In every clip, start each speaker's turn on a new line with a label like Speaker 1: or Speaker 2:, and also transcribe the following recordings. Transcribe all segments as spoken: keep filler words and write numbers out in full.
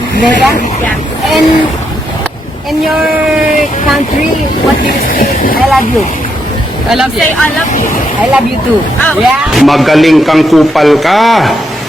Speaker 1: Megan?
Speaker 2: Yeah.
Speaker 1: And in your country, what do you say? I love you.
Speaker 2: I love you. Say I love you.
Speaker 1: I love you too.
Speaker 2: Oh.
Speaker 1: Yeah.
Speaker 3: Magaling kang kupal ka.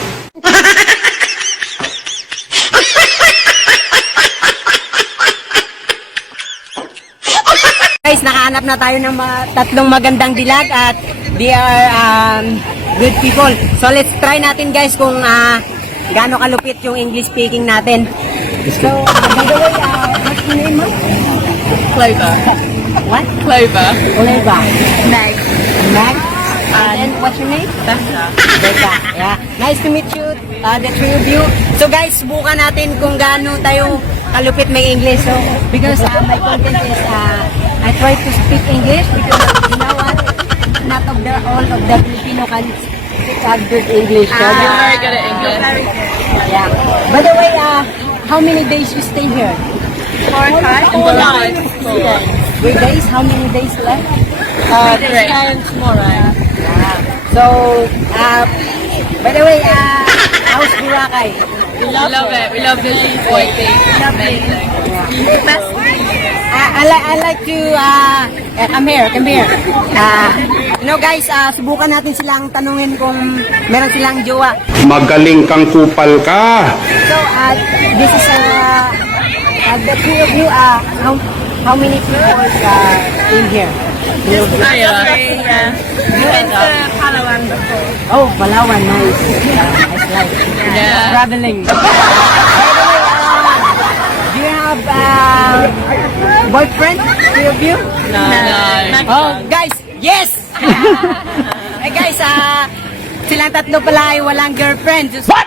Speaker 1: Guys, nakahanap na tayo ng mga tatlong magandang dilag at they are um, good people. So let's try natin guys kung uh, gaano kalupit yung English speaking natin. So, by the way, uh, what's your name, ma'am?
Speaker 2: Clover.
Speaker 1: What?
Speaker 2: Clover.
Speaker 1: Oleva.
Speaker 2: Meg.
Speaker 1: Meg. And then, what's your name?
Speaker 2: Becca.
Speaker 1: Becca. Yeah. Nice to meet you, uh, the three of you. So guys, subukan natin kung gaano tayo kalupit may English. So, because uh, my content is, uh, I try to speak English because you know what? Not of the, all of the Filipino can speak a good English. So,
Speaker 2: Ah, you're very good at English. Very good.
Speaker 1: yeah. By the way, uh, how many days you stay here?
Speaker 2: Four times. Four times.
Speaker 1: Three days? How many days left?
Speaker 2: Uh, three. Tomorrow.
Speaker 1: Yeah. So, uh, by the way, uh, how's Boracay?
Speaker 2: We love, love it. We love the white beach. Amazing.
Speaker 1: Yeah.
Speaker 2: Best.
Speaker 1: I, I, like, I like to, uh, uh, come here, come here. Uh, you know guys, uh, subukan natin silang tanungin kung meron silang jowa.
Speaker 3: Magaling kang kupal ka.
Speaker 1: So, uh, this is, uh, uh, the two of you, uh, how, how many people uh, in here? You,
Speaker 2: Yeah. You went to Palawan before.
Speaker 1: oh, Palawan, nice. Uh, nice life.
Speaker 2: Yeah.
Speaker 1: Traveling. By the way, uh, do you have uh, boyfriend, two of you?
Speaker 2: No. No.
Speaker 1: Oh, guys, yes! Eh guys, ah, silang tatlo pala ay walang girlfriend. What?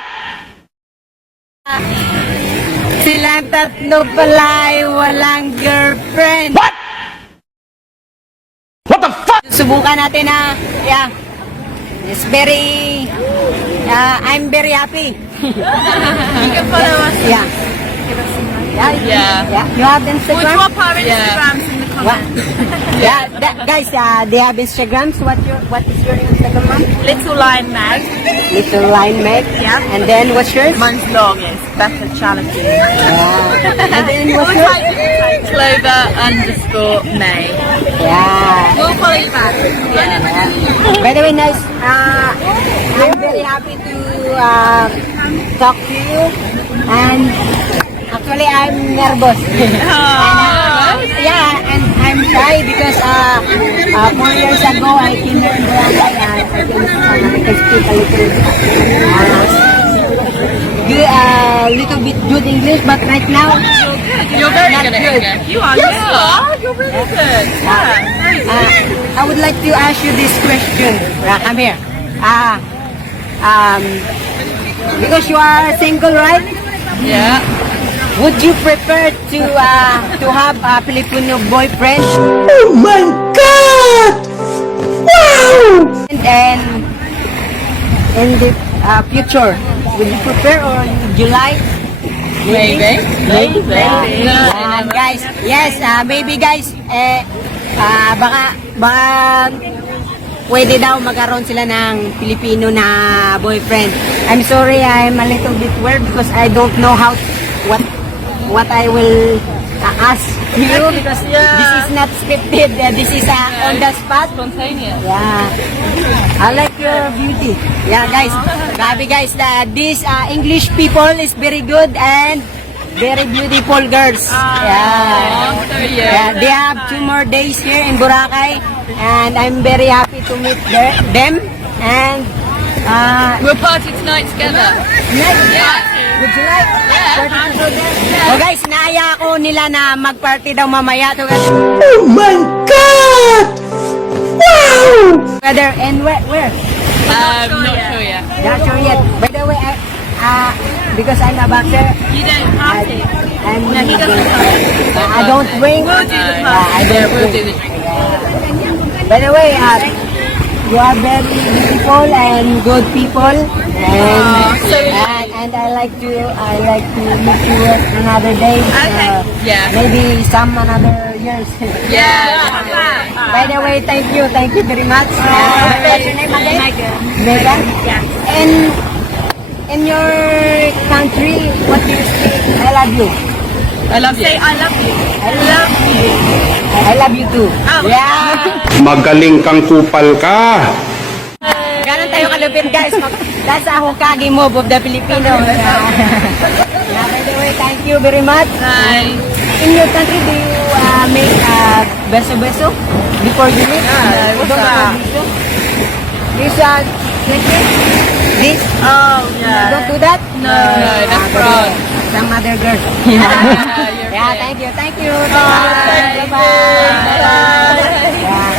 Speaker 1: Silang tatlo pala ay walang girlfriend.
Speaker 3: What? What the fuck?
Speaker 1: Subukan natin na, yeah. It's very, uh, I'm very happy.
Speaker 2: You can follow us.
Speaker 1: Yeah. Yeah.
Speaker 2: Yeah.
Speaker 1: Yeah. You have Instagram?
Speaker 2: We'll drop our
Speaker 1: Yeah.
Speaker 2: Instagrams in the
Speaker 1: What?
Speaker 2: comments.
Speaker 1: Yeah, that, guys, uh, they have Instagrams. What your, what is your Instagram, ma'am?
Speaker 2: Little Lion Mag.
Speaker 1: Little Line Meg.
Speaker 2: Yeah.
Speaker 1: And then what's yours?
Speaker 2: Mine's longest. Better challenging.
Speaker 1: Yeah. And then what's yours?
Speaker 2: Clover underscore May.
Speaker 1: Yeah.
Speaker 2: We'll follow you back.
Speaker 1: Yeah. By the way, nice. Uh, I'm very happy to uh, talk to you. And actually, I'm nervous. And, uh, yeah, and I'm shy because uh, uh, four years ago I came here in Boracay and I can, uh, I can speak a little, uh, good, uh, little bit good English, but right now
Speaker 2: You're very
Speaker 1: Not
Speaker 2: good at
Speaker 1: good.
Speaker 2: English. You are. Yes, you are. You're really good. Yeah.
Speaker 1: uh, I would like to ask you this question. Uh, come here. Ah, um, because you are single, right?
Speaker 2: Yeah.
Speaker 1: Would you prefer to uh, to have a Filipino boyfriend?
Speaker 3: Oh my God! Wow!
Speaker 1: And then in the uh, future, would you prefer or would you like?
Speaker 2: Maybe. Maybe.
Speaker 1: Maybe. Yan, guys. Yes, uh, maybe guys. Eh, uh, baka baka pwede daw magkaroon sila ng Filipino na boyfriend. I'm sorry, I'm a little bit weird because I don't know how what what I will uh, ask you because
Speaker 2: Yeah.
Speaker 1: this is not scripted. Uh, this is uh, on the spot.
Speaker 2: Spontaneous.
Speaker 1: Yeah. I like your beauty. Yeah, guys. Grabe guys, uh, these uh, English people is very good and very beautiful girls. Yeah.
Speaker 2: So you.
Speaker 1: Yeah, they have two more days here in Boracay and I'm very happy to meet their, them and uh,
Speaker 2: We'll party tonight together.
Speaker 1: like,
Speaker 2: Yeah.
Speaker 1: would you like?
Speaker 2: Yeah.
Speaker 1: So guys, naaya ko nila na mag-party daw mamaya. So,
Speaker 3: Oh my God! Wow!
Speaker 1: whether and where? where?
Speaker 2: Um, not sure yet.
Speaker 1: Not sure yet. By the way, I, uh, because I'm a boxer,
Speaker 2: You don't
Speaker 1: I,
Speaker 2: party.
Speaker 1: I'm
Speaker 2: No, he doesn't party.
Speaker 1: uh, I don't drink.
Speaker 2: We'll do the
Speaker 1: Uh,
Speaker 2: party.
Speaker 1: I don't
Speaker 2: Yeah, we'll do
Speaker 1: drink.
Speaker 2: the drink.
Speaker 1: By the way, uh, you are very beautiful and good people, and
Speaker 2: so
Speaker 1: and, and I like to I like to meet you another day.
Speaker 2: Okay.
Speaker 1: Uh,
Speaker 2: Yeah.
Speaker 1: Maybe some another years.
Speaker 2: Yeah.
Speaker 1: By the way, thank you, thank you very much. Uh, what's your name again?
Speaker 2: Megan.
Speaker 1: Megan.
Speaker 2: Yeah.
Speaker 1: And in your country, what do you say? I love you.
Speaker 2: I love you. Say I love you.
Speaker 1: I love you. I love you too.
Speaker 2: Oh.
Speaker 1: Yeah.
Speaker 3: Magaling kang kupal ka.
Speaker 1: Ganon tayo kalupit guys. That's a Hokage move of the Filipino. Yeah. Yeah, by the way, thank you very much.
Speaker 2: Hi.
Speaker 1: In your country, do you uh, make uh, beso-beso before you leave?
Speaker 2: Yeah,
Speaker 1: You
Speaker 2: what's
Speaker 1: don't
Speaker 2: that?
Speaker 1: do beso? This, uh, like this? This?
Speaker 2: Oh,
Speaker 1: You
Speaker 2: yeah.
Speaker 1: don't do that?
Speaker 2: No, no, that's
Speaker 1: Ah,
Speaker 2: wrong.
Speaker 1: Some other girl.
Speaker 2: you're
Speaker 1: Yeah,
Speaker 2: right.
Speaker 1: thank you, thank you.
Speaker 2: Bye.
Speaker 1: Bye-bye. Bye-bye.
Speaker 2: Bye.
Speaker 1: Yeah.